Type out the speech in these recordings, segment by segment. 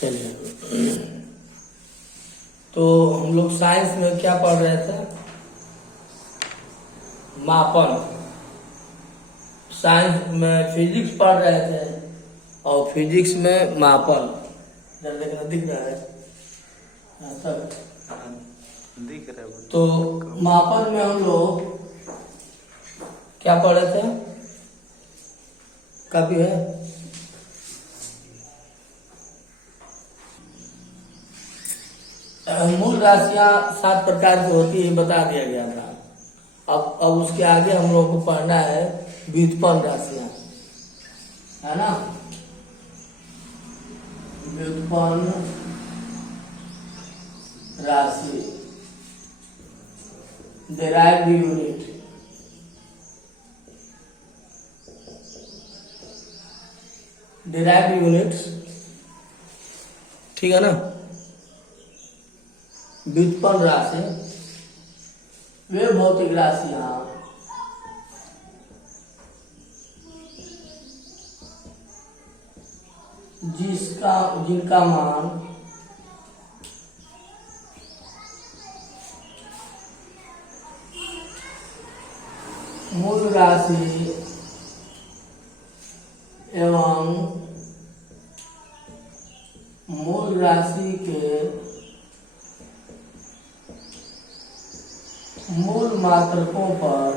चलिए, तो हम लोग साइंस में क्या पढ़ रहे थे? मापन। साइंस में फिजिक्स पढ़ रहे थे और फिजिक्स में मापन। जब देखना दिख रहा है सब दिख रहा है। तो मापन में हम लोग क्या पढ़े थे? काफी है। मूल राशियां 7 प्रकार की होती है, बता दिया गया था। अब उसके आगे हम लोगों को पढ़ना है व्युत्पन्न राशियां, है ना। व्युत्पन्न राशि, डिराइव्ड यूनिट। डिराइव्ड यूनिट्स, ठीक है ना। व्युत्पन्न राशि वे भौतिक राशियां जिनका मान मूल राशि एवं मूल राशि के मूल मात्रकों पर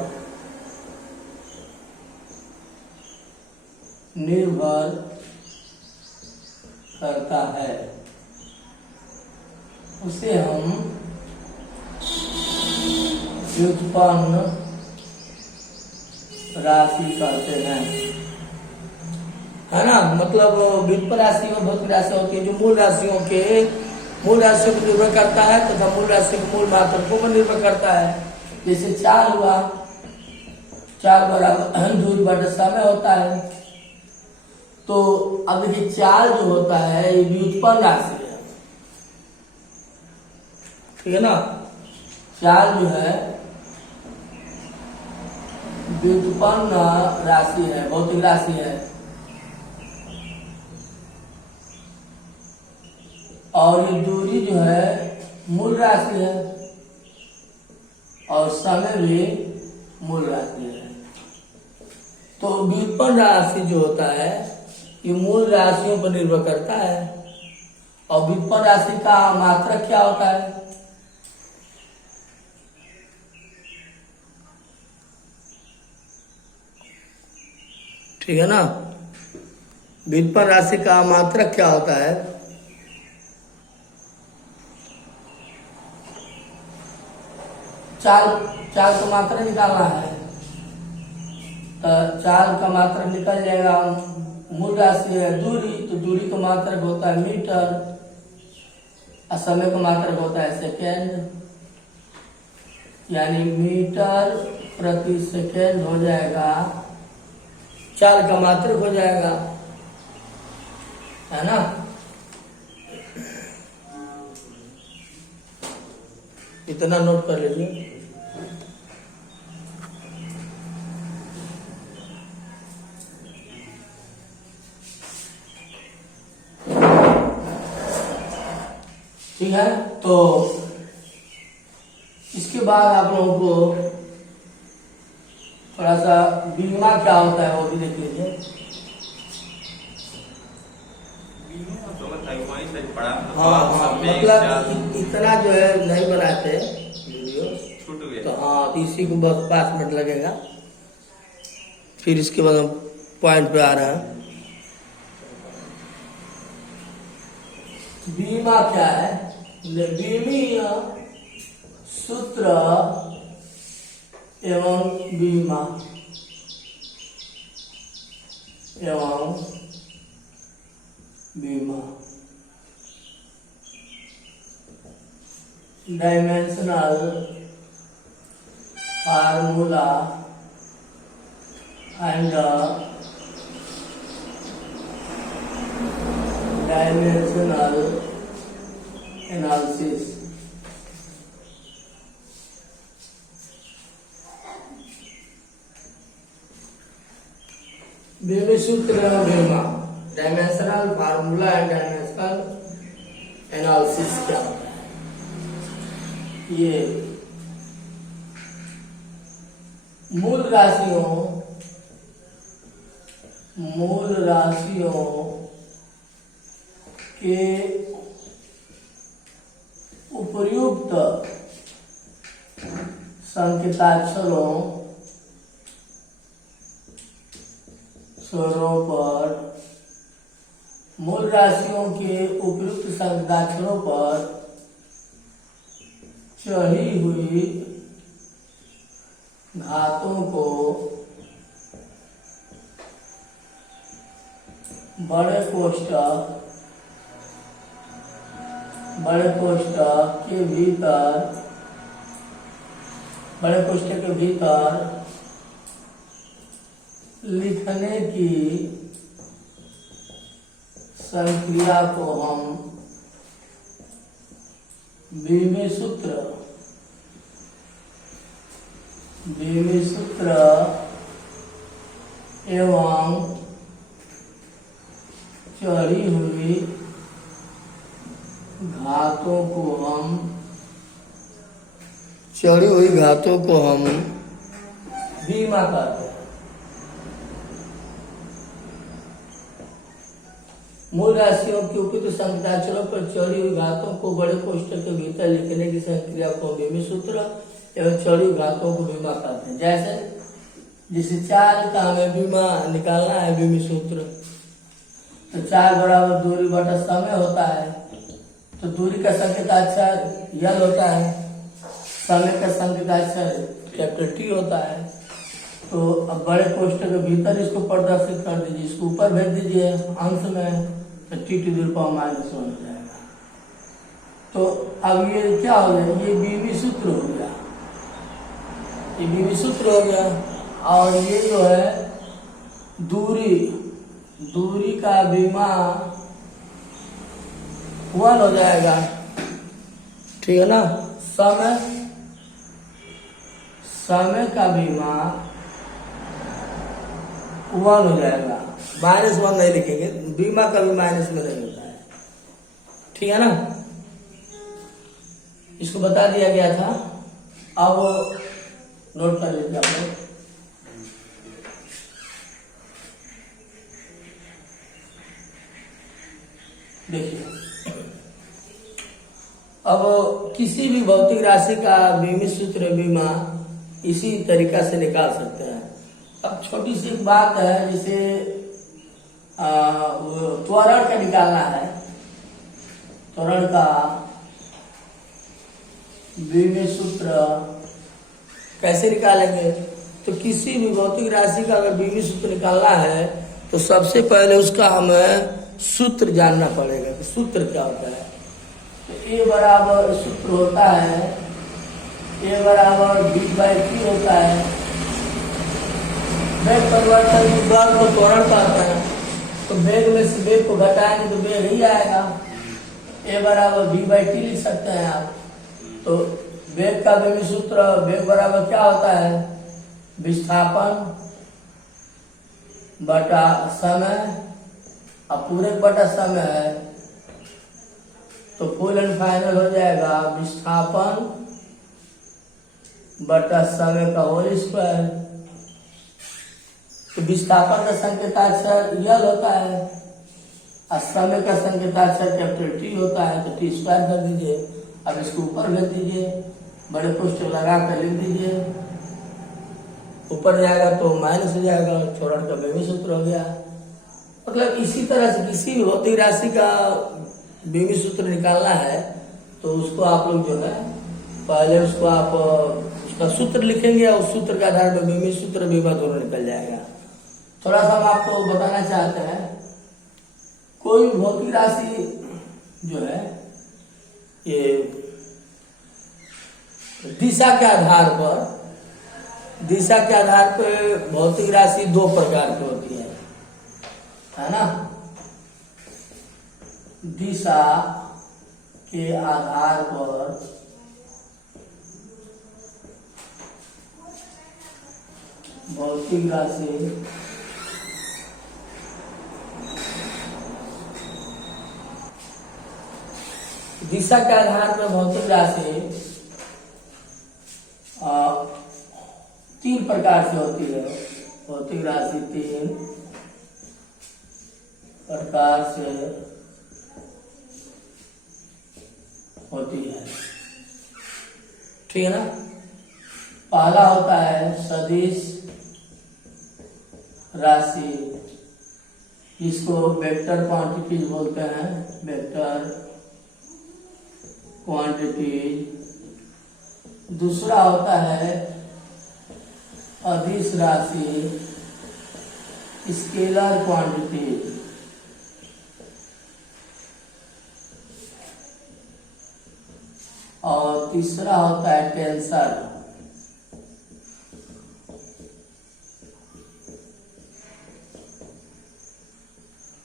निर्भर करता है, उसे हम व्युत्पन्न राशि कहते हैं, है ना। मतलब व्युत्पन्न राशि और भौतिक राशि होती है जो मूल राशियों पर निर्भर करता है तथा मूल राशि के मूल मात्रकों पर निर्भर करता है। जैसे 4 हुआ, 4 बराबर दूरी बटे समय होता है। तो अब ये 4 जो होता है ये व्युत्पन्न राशि है, ठीक है ना। 4 जो है व्युत्पन्न राशि है, भौतिक राशि है। और ये दूरी जो है मूल राशि है और समय भी मूल राशि है। तो व्युत्पन्न राशि जो होता है ये मूल राशियों पर निर्भर करता है। और व्युत्पन्न राशि का मात्रक क्या होता है? ठीक है ना। व्युत्पन्न राशि का मात्रक क्या होता है? चार का मात्रक निकालना है तो 4 का मात्रक निकल जाएगा। मूल राशि है दूरी, तो दूरी का मात्रक होता है मीटर और समय का मात्रक होता है सेकेंड, यानी मीटर प्रति सेकेंड हो जाएगा। 4 का मात्रक हो जाएगा, है ना। इतना नोट कर लीजिए। ठीक है, तो इसके बाद आप लोगों को थोड़ा सा बीमा क्या होता है वो भी देख लीजिए। हाँ, मतलब इतना जो है नहीं बनाते वीडियो, छूट गया। तो हाँ इसी को बस 5 मिनट लगेगा। फिर इसके बाद हम पॉइंट पे आ रहे हैं। बीमा क्या है? बीमीय सूत्र एवं बीमा dimensional formula and dimensional analysis. Baby सूत्र बीमा, dimensional formula and dimensional analysis क्या होता है। ये मूल राशियों के उपर्युक्त संकेताक्षरों पर मूल राशियों के उपयुक्त संकेताक्षरों पर चढ़ी हुई घातों को बड़े कोष्ठक के भीतर लिखने की संक्रिया को हम बीमी सूत्र एवं चढ़ी हुई घातों को हम बीमा कहते हैं। मूल राशियों की उपयुक्त संकेताक्षरों पर चढ़ी हुई घातों को बड़े कोष्ठक के भीतर लिखने की संक्रिया को बीमी सूत्र एवं चढ़ी हुई घातों को बीमा कहते हैं। जैसे 4 का हमें बीमा निकालना है, बीमी सूत्र, तो 4 बराबर दूरी बटा समय होता है, तो दूरी का संकेताक्षर यल होता है, समय का संकेताक्षर कैपिटल टी होता है। तो अब बड़े कोष्ठक के भीतर इसको प्रदर्शित कर दीजिए, इसको ऊपर भेज दीजिए अंश में, तो टी टू द पावर -1 हो जाएगा। तो अब ये क्या हो गया, ये बीमी सूत्र हो गया, ये बीमी सूत्र हो गया। और ये जो है दूरी का बीमा 1 हो जाएगा, ठीक है ना। समय का बीमा 1 हो जाएगा, -1 नहीं लिखेंगे, बीमा का भी माइनस में नहीं होता है, ठीक है ना। इसको बता दिया गया था, अब नोट कर लीजिए आप लोग। देखिए, अब किसी भी भौतिक राशि का बीमी सूत्र बीमा इसी तरीका से निकाल सकते हैं। अब छोटी सी एक बात है, जैसे त्वरण का निकालना है, त्वरण का बीमी सूत्र कैसे निकालेंगे। तो किसी भी भौतिक राशि का अगर बीमी सूत्र निकालना है तो सबसे पहले उसका हमें सूत्र जानना पड़ेगा कि सूत्र क्या होता है। तो ए बराबर सूत्र होता है, ए बराबर v/t होता है। वेग परिवर्तन की दर को त्वरण कहते हैं, तो वेग में से वेग को घटाएंगे तो वेग ही आएगा। ए बराबर v/t लिख सकते हैं आप। तो वेग का बीमी सूत्र, वेग बराबर क्या होता है, विस्थापन बटा समय, अब पूरे बटा समय है तो फुल एंड फाइनल हो जाएगा विस्थापन बटा समय का होल स्क्वायर। तो विस्थापन का संकेताक्षर यल होता है और समय का संकेताक्षर कैपिटल टी होता है, तो टी स्क्वायर कर दीजिए। अब इसको ऊपर भेज दीजिए, बड़े कोष्ठक लगा कर लिख दीजिए, ऊपर जाएगा तो माइनस हो जाएगा, त्वरण का बीमी सूत्र हो गया। मतलब इसी तरह से किसी भी भौतिक राशि का बीमी सूत्र निकालना है तो उसको आप लोग जो है पहले उसको आप उसका सूत्र लिखेंगे और उस सूत्र के आधार पर बीमी सूत्र बीमा दोनों निकल जाएगा। थोड़ा सा हम आपको बताना चाहते हैं, कोई भौतिक राशि जो है ये दिशा के आधार पर भौतिक राशि 2 प्रकार की होती है ना। दिशा के आधार पर भौतिक राशि दिशा के आधार पर भौतिक राशि तीन प्रकार से होती है। भौतिक राशि तीन प्रकार से होती है, ठीक है ना। पहला होता है सदिश राशि, इसको वेक्टर क्वांटिटीज बोलते हैं, वेक्टर क्वांटिटीज। दूसरा होता है अदिश राशि, स्केलर क्वांटिटी। और तीसरा होता है टेंसर।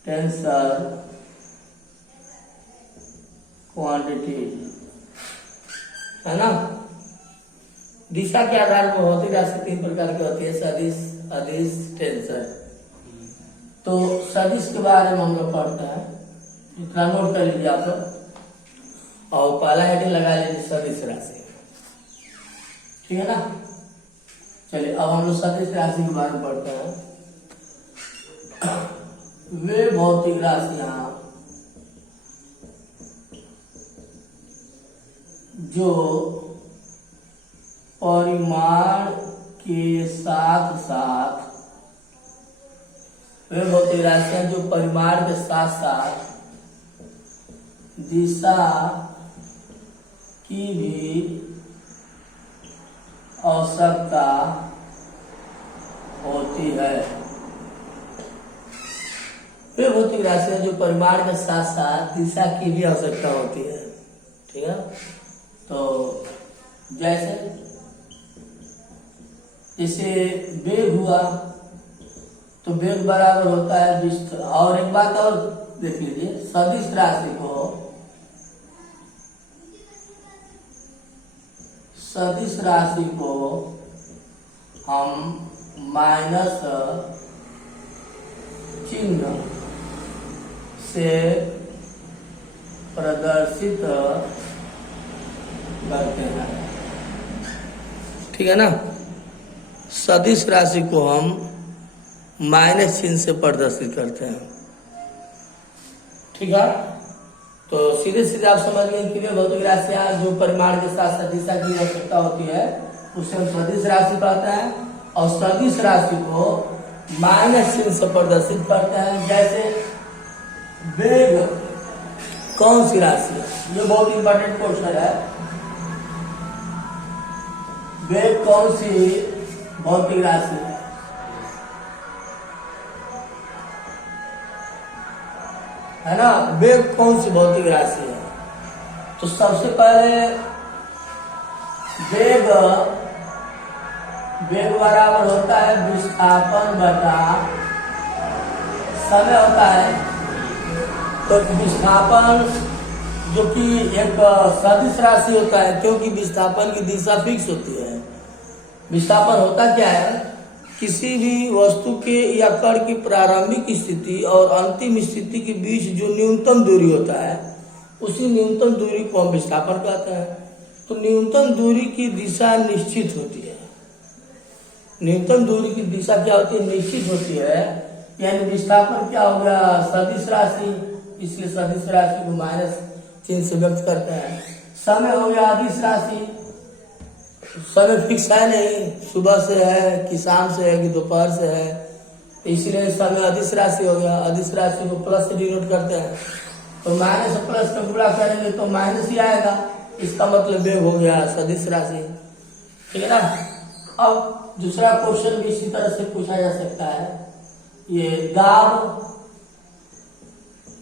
टेंसर क्वांटिटी, है ना। दिशा के आधार पर भौतिक राशि तीन प्रकार की होती है, सदिश, अदिश, टेंसर। तो सदिश के बारे में हम लोग पढ़ते हैं, इतना नोट कर लीजिए आप लोग। और पहला हेडिंग लगा लीजिए सदिश राशि, ठीक है ना। चलिए अब हम लोग सदिश राशि के बारे में पढ़ते हैं। वे भौतिक राशियां जो परिमाण के साथ साथ, वे भौतिक राशियां जो परिमाण के साथ साथ दिशा की भी आवश्यकता होती है। वे भौतिक राशियां जो परिमाण के साथ साथ दिशा की भी आवश्यकता होती है, ठीक है। तो जैसे वेग हुआ तो वेग बराबर होता है विस्तार। और एक बात और देख लीजिए, सदिश राशि को हम माइनस चिन्ह से प्रदर्शित करते हैं, ठीक है ना। सदिश राशि को हम माइनस चिन्ह से प्रदर्शित करते हैं, ठीक है। तो सीधे सीधे आप समझ गए कि वे भौतिक राशियां जो परिमाण के साथ साथ दिशा की आवश्यकता होती है उसे हम सदिश राशि कहते हैं। और सदिश राशि को माइनस चिन्ह से प्रदर्शित करते हैं। जैसे वेग कौन सी राशि है, ये बहुत इंपॉर्टेंट क्वेश्चन है। वेग कौन सी भौतिक राशि है ना। वेग कौन सी भौतिक राशि है। तो सबसे पहले वेग बराबर होता है विस्थापन बटा समय होता है। तो विस्थापन जो कि एक सदिश राशि होता है, क्योंकि विस्थापन की दिशा फिक्स होती है। विस्थापन होता क्या है, किसी भी वस्तु के या कण की प्रारंभिक स्थिति और अंतिम स्थिति के बीच जो न्यूनतम दूरी होता है, उसी न्यूनतम दूरी को हम विस्थापन कहते हैं। तो न्यूनतम दूरी की दिशा निश्चित होती है। न्यूनतम दूरी की दिशा क्या होती है, निश्चित होती है। यानी विस्थापन क्या हो गया, सदिश राशि, इसलिए सदिश राशि को माइनस चिन्ह से व्यक्त करते हैं। समय हो गया अदिश राशि, समय फिक्स है नहीं, सुबह से है कि शाम से है कि दोपहर से है, इसलिए समय अदिश राशि हो गया। अदिश राशि को प्लस से डिनोट करते हैं। तो माइनस से प्लस का गुणा करेंगे तो माइनस ही आएगा, इसका मतलब वेग हो गया सदिश राशि, ठीक है ना। अब दूसरा क्वेश्चन भी इसी तरह से पूछा जा सकता है। ये दाब,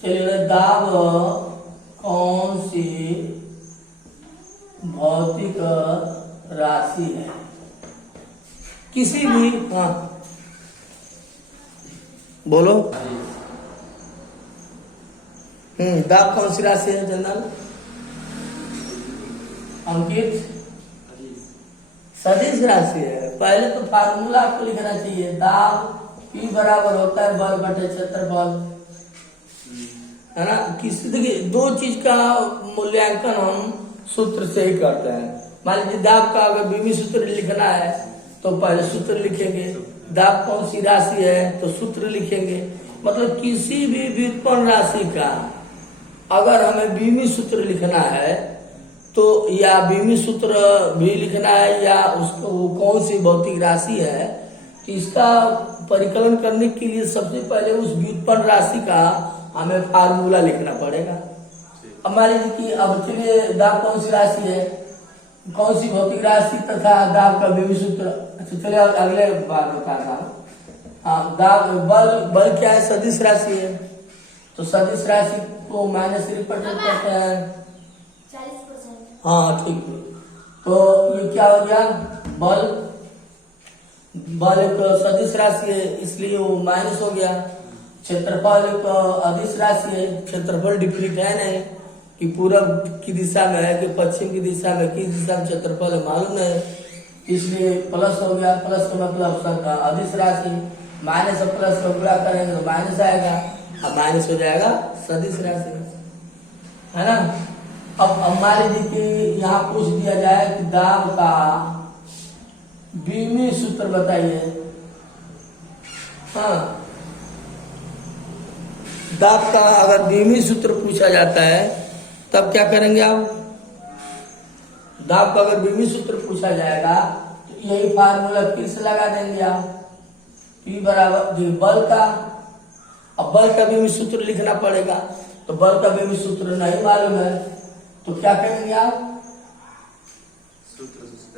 चलिए दाब कौन सी भौतिक राशि है। किसी भी, हाँ बोलो, दाब कौन सी राशि है जनरल अंकित, सदिश राशि है। पहले तो फार्मूला आपको लिखना चाहिए, दाब P बराबर होता है बल बटे क्षेत्रफल, है ना। किसी देखिए दो चीज का मूल्यांकन हम सूत्र से ही करते हैं। मान लीजिए दाब का अगर बीमी सूत्र लिखना है तो पहले सूत्र लिखेंगे, दाब कौन सी राशि है तो सूत्र लिखेंगे। मतलब किसी भी व्युत्पन्न राशि का अगर हमें बीमी सूत्र लिखना है तो या बीमी सूत्र भी लिखना है या उसको वो कौन सी भौतिक राशि है, तो इसका परिकलन करने के लिए सबसे पहले उस व्युत्पन्न राशि का हमें फार्मूला लिखना पड़ेगा। अब मान लीजिए कि अब चलिए दाब कौन सी राशि है, कौन सी भौतिक राशि तथा दाब का बीमी सूत्र। अच्छा चलिए अगले बार बताता हूँ। हाँ, दाब बल क्या है, सदिश राशि है, तो सदिश राशि को माइनस रिप्रेजेंट करते हैं 40%। हाँ ठीक है। तो ये क्या हो गया, बल एक सदिश राशि है इसलिए वो माइनस हो गया। क्षेत्रफल एक अदिश राशि है, क्षेत्रफल डिफिनिट है नहीं कि पूरब की दिशा में है कि पश्चिम की दिशा में, किस दिशा में क्षेत्रफल है मालूम है, इसलिए प्लस हो गया। प्लस का मतलब अदिश राशि, माइनस और प्लस को गुणा करेंगे तो माइनस आएगा, अब माइनस हो जाएगा सदिश राशि, है ना। अब मान लीजिए कि यहाँ पूछ दिया जाए कि दाब का बीमी सूत्र बताइए। हाँ, दाब का अगर बीमी सूत्र पूछा जाता है तब क्या करेंगे आप। दाब का अगर बीमी सूत्र पूछा जाएगा तो यही फार्मूला फिर से लगा देंगे आप। P बराबर जी बल का, अब बल का बीमी सूत्र लिखना पड़ेगा, तो बल का बीमी सूत्र नहीं मालूम है तो क्या करेंगे आप।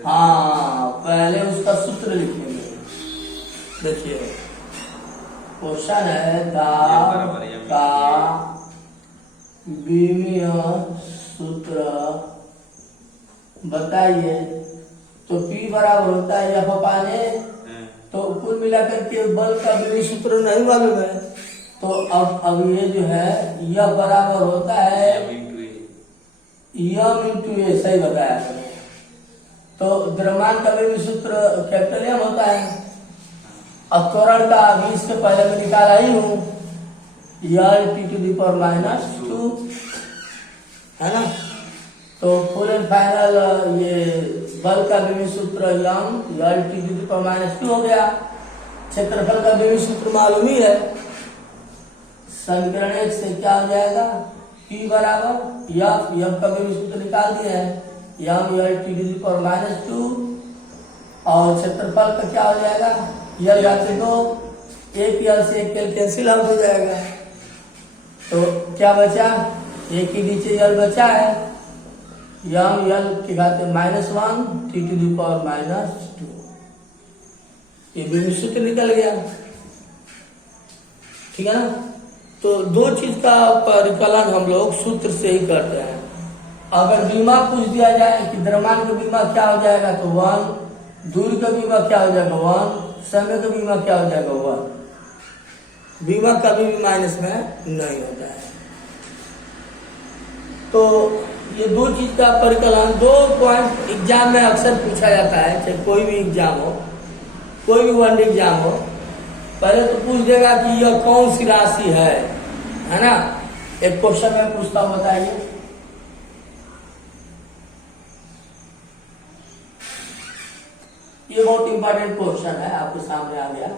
हाँ, पहले उसका सूत्र लिखेंगे। देखिए क्वेश्चन है दाब का बीमीय सूत्र बताइए, तो P बराबर होता है F अपान A। तो कुल मिलाकर के बल का बीमी सूत्र नहीं मालूम है तो अब ये जो है यह बराबर होता है यम इंटू ए, सही बताया। तो द्रव्यमान का बीमी सूत्र कैपिटल एम होता है। अब त्वरण का अभी इसके पहले मैं निकाला ही हूँ, T⁻², है ना। तो फुल एंड फाइनल ये बल का बीमी सूत्र यम T⁻² हो गया। क्षेत्रफल का बीमी सूत्र मालूम ही है, समीकरण 1 से क्या हो जाएगा, P बराबर यम का बीमी सूत्र निकाल दिया है यम T⁻², और क्षेत्रफल का क्या हो जाएगा यल जाते 2, एक यल से एक यल कैंसिल आउट हो जाएगा। तो क्या बचा, एक ही नीचे यल बचा है, यम यल के घाते -1 T⁻², ये बीमी सूत्र निकल गया, ठीक है ना। तो दो चीज का परिकलन हम लोग सूत्र से ही करते हैं। अगर बीमा पूछ दिया जाए कि द्रव्यमान का बीमा क्या हो जाएगा तो 1, दूरी का बीमा क्या हो जाएगा 1, समय का बीमा क्या हो जाएगा 1। बीमा कभी भी माइनस में नहीं होता है। तो ये दो चीज का परिकलन, 2 पॉइंट एग्जाम में अक्सर पूछा जाता है, चाहे कोई भी एग्जाम हो, कोई भी वन एग्जाम हो। पहले तो पूछ देगा कि यह कौन सी राशि है ना। एक क्वेश्चन में पूछता हूं, बताइए। ये बहुत इंपॉर्टेंट क्वेश्चन है, आपके सामने आ गया।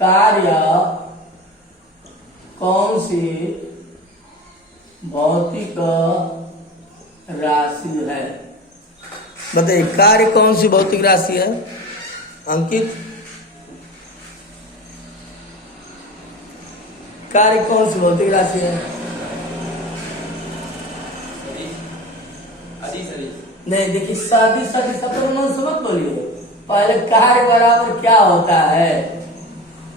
कार्य कौन सी भौतिक राशि है, बताइए। कार्य कौन सी भौतिक राशि है अंकित, कार्य कौन सी भौतिक राशि है। नहीं देखिए, सदिश समझ बोलिए। पहले कार्य बराबर क्या होता है,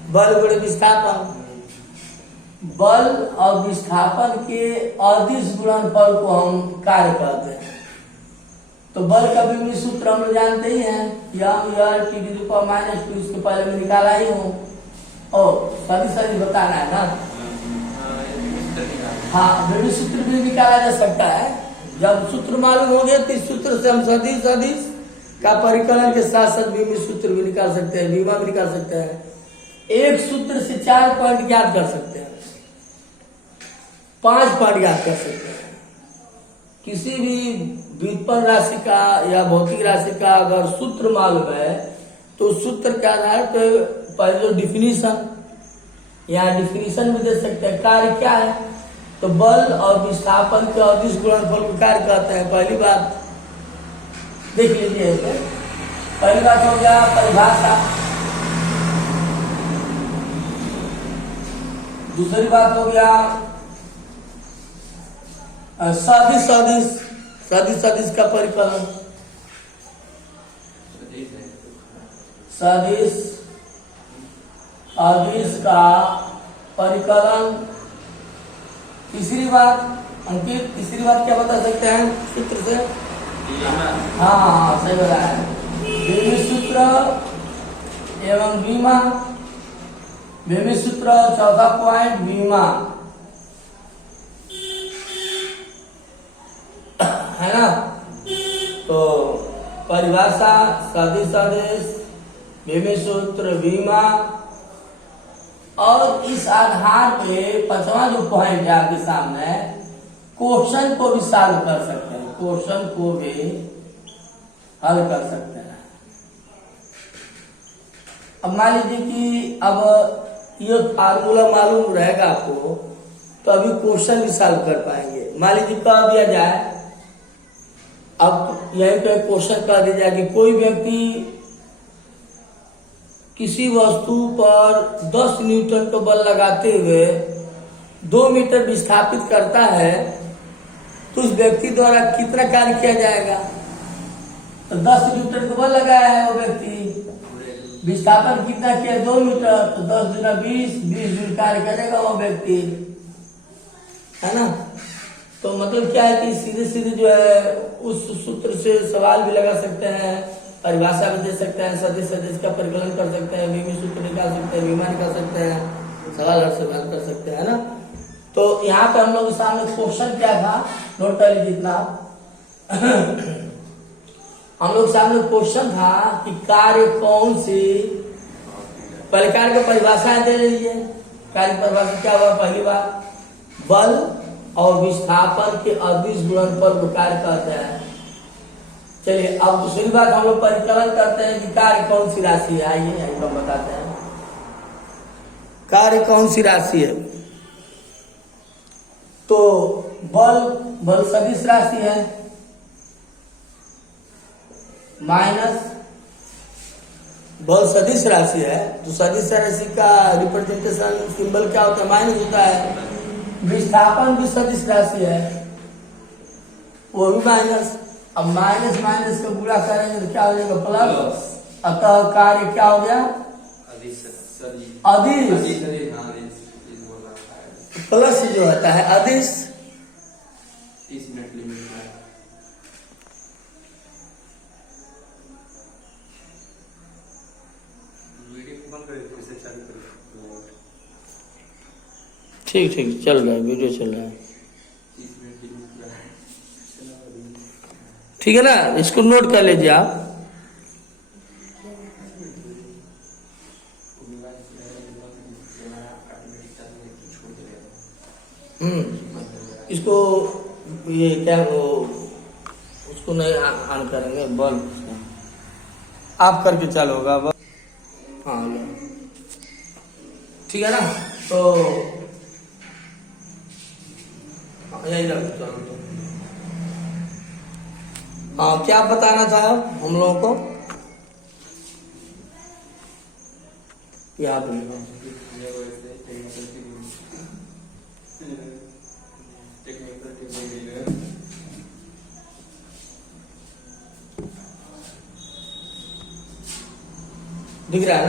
बल गुणे विस्थापन। बल और विस्थापन के अदिश गुणनफल को हम कार्य कहते हैं। तो बल का बीमी सूत्र हम लोग जानते ही हैं, यम T⁻², इसके पहले मैं निकाला ही हूँ। और सदिश बताना है ना। हाँ, बीमी सूत्र भी निकाला जा सकता है। जब सूत्र मालूम हो गया तो इस सूत्र से हम सदिश का परिकलन के साथ साथ बीमी सूत्र भी निकाल सकते हैं, बीमा भी निकाल सकते हैं। एक सूत्र से 4 पॉइंट ज्ञात कर सकते हैं। 5 पॉइंट याद कर सकते हैं। किसी भी व्युत्पन्न राशि का या भौतिक राशि का अगर सूत्र मालूम है तो उस सूत्र के आधार पर पहले जो डिफिनीशन, यहाँ डिफिनीशन भी दे सकते हैं। कार्य क्या है, तो बल और विस्थापन के अदिश गुणनफल को कार्य कहते हैं। पहली बात देख लीजिए, पहली बात हो गया परिभाषा, दूसरी बात हो गया सदिश का परिकलन, सदिश अदिश का परिकलन। तीसरी बात अंकित, तीसरी बात क्या बता सकते हैं सूत्र से? हाँ सही बताया है, विमी सूत्र एवं बीमा। विमी सूत्र चौथा पॉइंट बीमा है ना। तो परिभाषा, सदिश अदिश, विमी सूत्र, बीमा, और इस आधार पे 5वां जो पॉइंट है आपके सामने, क्वेश्चन को भी सॉल्व कर सकते हैं, क्वेश्चन को भी हल कर सकते हैं। अब मान लीजिए कि अब ये फार्मूला मालूम रहेगा आपको तो अभी क्वेश्चन भी सॉल्व कर पाएंगे। मान लीजिए कह दिया जाए, अब यहीं पे क्वेश्चन कह दिया जाए कि कोई व्यक्ति किसी वस्तु पर 10 न्यूटन को बल लगाते हुए 2 मीटर विस्थापित करता है तो उस व्यक्ति द्वारा कितना कार्य किया जाएगा? तो 10 न्यूटन को बल लगाया है वो व्यक्ति, विस्थापन कितना किया? 2 मीटर, तो 10 गुना 20 जूल कार्य करेगा वो व्यक्ति, है ना। तो मतलब क्या है कि सीधे सीधे जो है उस सूत्र से सवाल भी लगा सकते हैं, परिभाषा भी दे सकते हैं, सदिश अदिश का परिकलन कर सकते हैं, विमी सूत्र निकाल सकते हैं, बीमा निकाल सकते हैं, सवाल हर सवाल कर सकते हैं, ना। तो यहाँ पे हम लोग के सामने क्वेश्चन क्या था, नोट कर लीजिए इतना। हम लोग सामने क्वेश्चन था कि कार्य कौन सी, पहले कार्य की परिभाषा दे लीजिए। कार्य परिभाषा क्या हुआ? पहली बात बल और विस्थापन के अदिश गुणनफल को कार्य कहते हैं। चलिए अब दूसरी बात हम लोग परिकलन करते हैं कि कार्य कौन सी राशि है। आइए हम बताते हैं कार्य कौन सी राशि है। तो बल सदिश राशि है, माइनस बल सदिश राशि है, तो सदिश राशि का रिप्रेजेंटेशन सिंबल क्या होता है? माइनस होता है। विस्थापन भी सदिश राशि है, वो भी माइनस। अब माइनस माइनस का गुणा करेंगे तो क्या हो जाएगा? प्लस। अतः कार्य क्या हो गया? अदिश। प्लस जो होता है अदिश। 30 मिनट लिमिट है। वीडियो को बंद करें, फिर से चालू करें। ठीक चल रहा है, वीडियो चल रहा है, 30 मिनट लिमिट है। ठीक है ना। इसको नोट कर लीजिए आप। इसको ये क्या वो उसको नहीं ऑन करेंगे, बल्ब आप करके चालू होगा बल्ब। हाँ ठीक है ना। तो यही रख चलो। हाँ क्या बताना था हम लोगों को? यहाँ पर दिख रहा है ना।